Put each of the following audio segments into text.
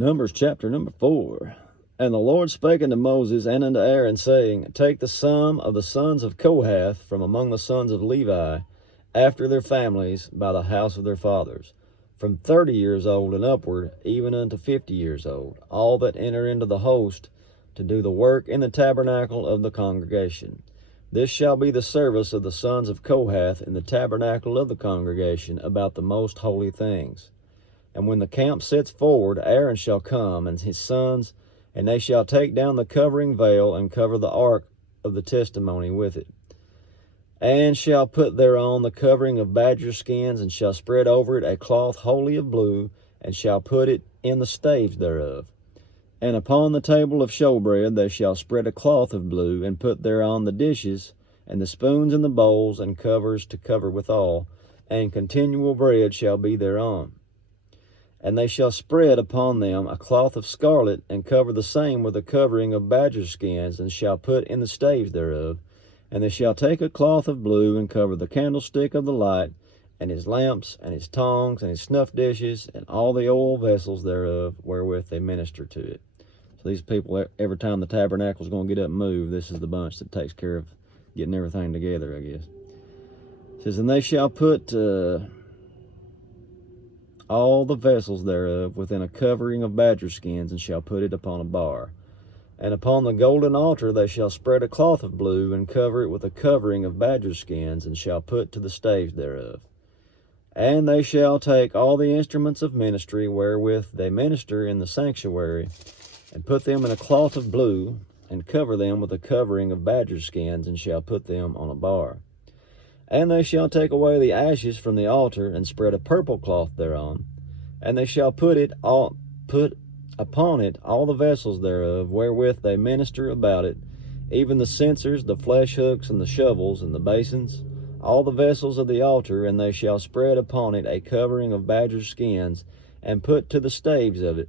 Numbers chapter number 4. And the Lord spake unto Moses and unto Aaron, saying, Take the sum of the sons of Kohath from among the sons of Levi, after their families, by the house of their fathers, from 30 years old and upward, even unto 50 years old, all that enter into the host, to do the work in the tabernacle of the congregation. This shall be the service of the sons of Kohath in the tabernacle of the congregation about the most holy things. And when the camp sets forward, Aaron shall come, and his sons, and they shall take down the covering veil, and cover the ark of the testimony with it. And shall put thereon the covering of badger skins, and shall spread over it a cloth wholly of blue, and shall put it in the staves thereof. And upon the table of showbread they shall spread a cloth of blue, and put thereon the dishes, and the spoons, and the bowls, and covers to cover withal, and continual bread shall be thereon. And they shall spread upon them a cloth of scarlet, and cover the same with a covering of badger skins, and shall put in the staves thereof. And they shall take a cloth of blue, and cover the candlestick of the light, and his lamps, and his tongs, and his snuff dishes, and all the oil vessels thereof, wherewith they minister to it. So these people, every time the tabernacle is going to get up and move, this is the bunch that takes care of getting everything together, I guess. It says, and they shall put all the vessels thereof within a covering of badger skins, and shall put it upon a bar. And upon the golden altar they shall spread a cloth of blue, and cover it with a covering of badger skins, and shall put to the staves thereof. And they shall take all the instruments of ministry wherewith they minister in the sanctuary, and put them in a cloth of blue, and cover them with a covering of badger skins, and shall put them on a bar. And they shall take away the ashes from the altar, and spread a purple cloth thereon. And they shall put upon it all the vessels thereof, wherewith they minister about it, even the censers, the flesh hooks, and the shovels, and the basins, all the vessels of the altar. And they shall spread upon it a covering of badger skins, and put to the staves of it.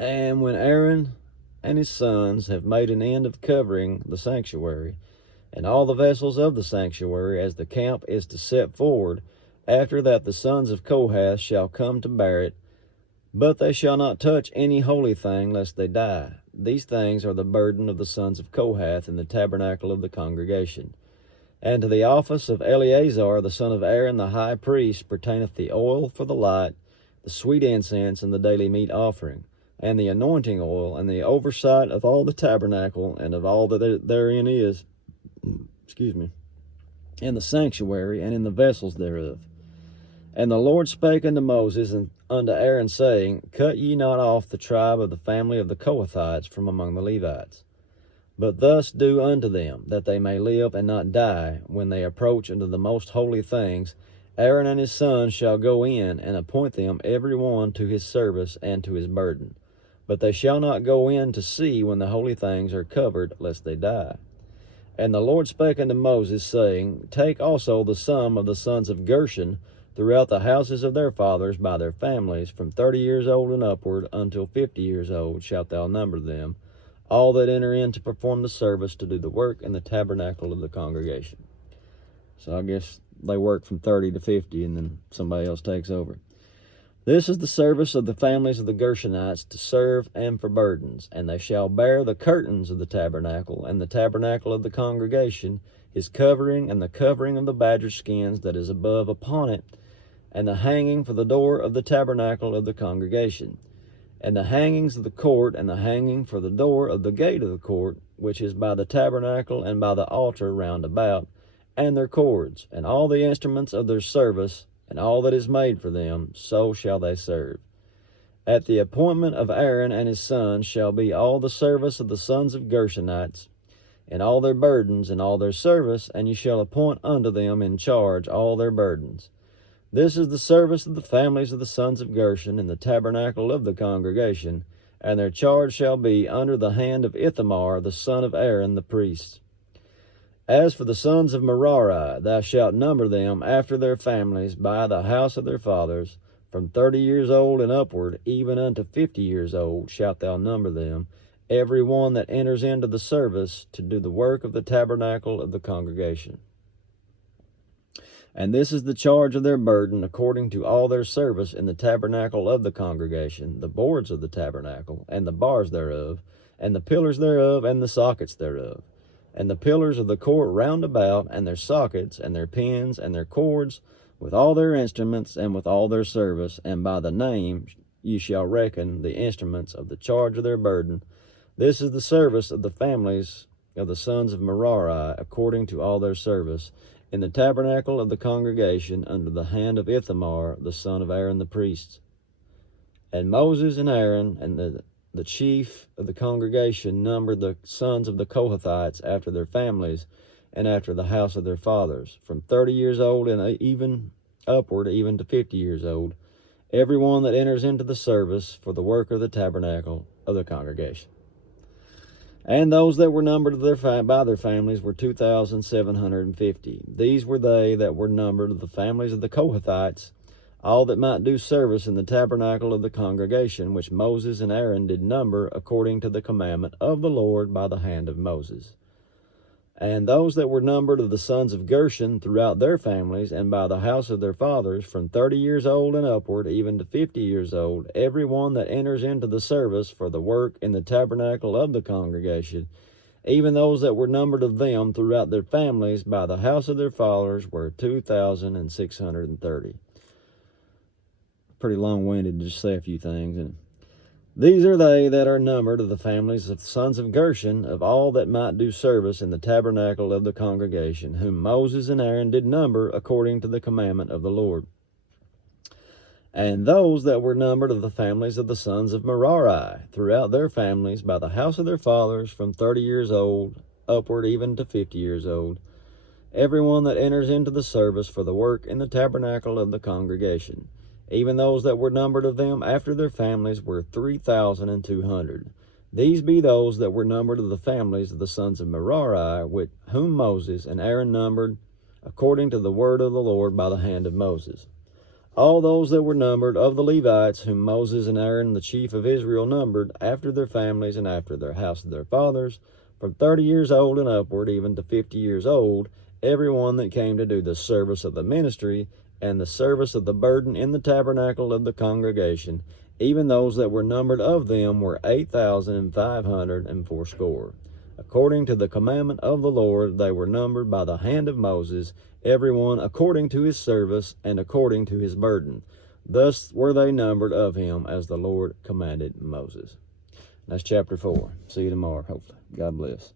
And when Aaron and his sons have made an end of covering the sanctuary, and all the vessels of the sanctuary, as the camp is to set forward, after that the sons of Kohath shall come to bear it, but they shall not touch any holy thing, lest they die. These things are the burden of the sons of Kohath in the tabernacle of the congregation. And to the office of Eleazar the son of Aaron the high priest pertaineth the oil for the light, the sweet incense, and the daily meat offering, and the anointing oil, and the oversight of all the tabernacle, and of all that therein is, in the sanctuary, and in the vessels thereof. And the Lord spake unto Moses and unto Aaron, saying, Cut ye not off the tribe of the family of the Kohathites from among the Levites, but thus do unto them, that they may live and not die. When they approach unto the most holy things, Aaron and his sons shall go in, and appoint them every one to his service and to his burden. But they shall not go in to see when the holy things are covered, lest they die. And the Lord spake unto Moses, saying, Take also the sum of the sons of Gershon throughout the houses of their fathers by their families, from 30 years old and upward until 50 years old shalt thou number them, all that enter in to perform the service, to do the work in the tabernacle of the congregation. So I guess they work from 30 to 50, and then somebody else takes over. This is the service of the families of the Gershonites, to serve and for burdens. And they shall bear the curtains of the tabernacle, and the tabernacle of the congregation, his covering, and the covering of the badger skins that is above upon it, and the hanging for the door of the tabernacle of the congregation, and the hangings of the court, and the hanging for the door of the gate of the court, which is by the tabernacle and by the altar round about, and their cords, and all the instruments of their service, and all that is made for them, so shall they serve. At the appointment of Aaron and his sons shall be all the service of the sons of Gershonites, and all their burdens, and all their service, and ye shall appoint unto them in charge all their burdens. This is the service of the families of the sons of Gershon in the tabernacle of the congregation, and their charge shall be under the hand of Ithamar the son of Aaron the priest. As for the sons of Merari, thou shalt number them after their families by the house of their fathers, from 30 years old and upward, even unto 50 years old shalt thou number them, every one that enters into the service to do the work of the tabernacle of the congregation. And this is the charge of their burden according to all their service in the tabernacle of the congregation, the boards of the tabernacle, and the bars thereof, and the pillars thereof, and the sockets thereof, and the pillars of the court round about, and their sockets, and their pins, and their cords, with all their instruments, and with all their service, and by the name ye shall reckon the instruments of the charge of their burden. This is the service of the families of the sons of Merari, according to all their service, in the tabernacle of the congregation, under the hand of Ithamar, the son of Aaron the priest. And Moses and Aaron and the chief of the congregation numbered the sons of the Kohathites after their families and after the house of their fathers, from 30 years old and even upward, even to 50 years old, every one that enters into the service for the work of the tabernacle of the congregation. And those that were numbered by their families were 2,750. These were they that were numbered of the families of the Kohathites, all that might do service in the tabernacle of the congregation, which Moses and Aaron did number according to the commandment of the Lord by the hand of Moses. And those that were numbered of the sons of Gershon throughout their families and by the house of their fathers, from 30 years old and upward, even to 50 years old, every one that enters into the service for the work in the tabernacle of the congregation, even those that were numbered of them throughout their families by the house of their fathers, were 2,630. Pretty long-winded to just say a few things. These are they that are numbered of the families of the sons of Gershon, of all that might do service in the tabernacle of the congregation, whom Moses and Aaron did number according to the commandment of the Lord. And those that were numbered of the families of the sons of Merari, throughout their families, by the house of their fathers, from 30 years old, upward even to 50 years old, every one that enters into the service for the work in the tabernacle of the congregation. Even those that were numbered of them after their families were 3,200. These be those that were numbered of the families of the sons of Merari, with whom Moses and Aaron numbered according to the word of the Lord by the hand of Moses. All those that were numbered of the Levites, whom Moses and Aaron the chief of Israel numbered after their families and after their house of their fathers, from 30 years old and upward, even to 50 years old, every one that came to do the service of the ministry and the service of the burden in the tabernacle of the congregation, even those that were numbered of them were 8,580. According to the commandment of the Lord, they were numbered by the hand of Moses, every one according to his service and according to his burden. Thus were they numbered of him, as the Lord commanded Moses. That's chapter 4. See you tomorrow, hopefully. God bless.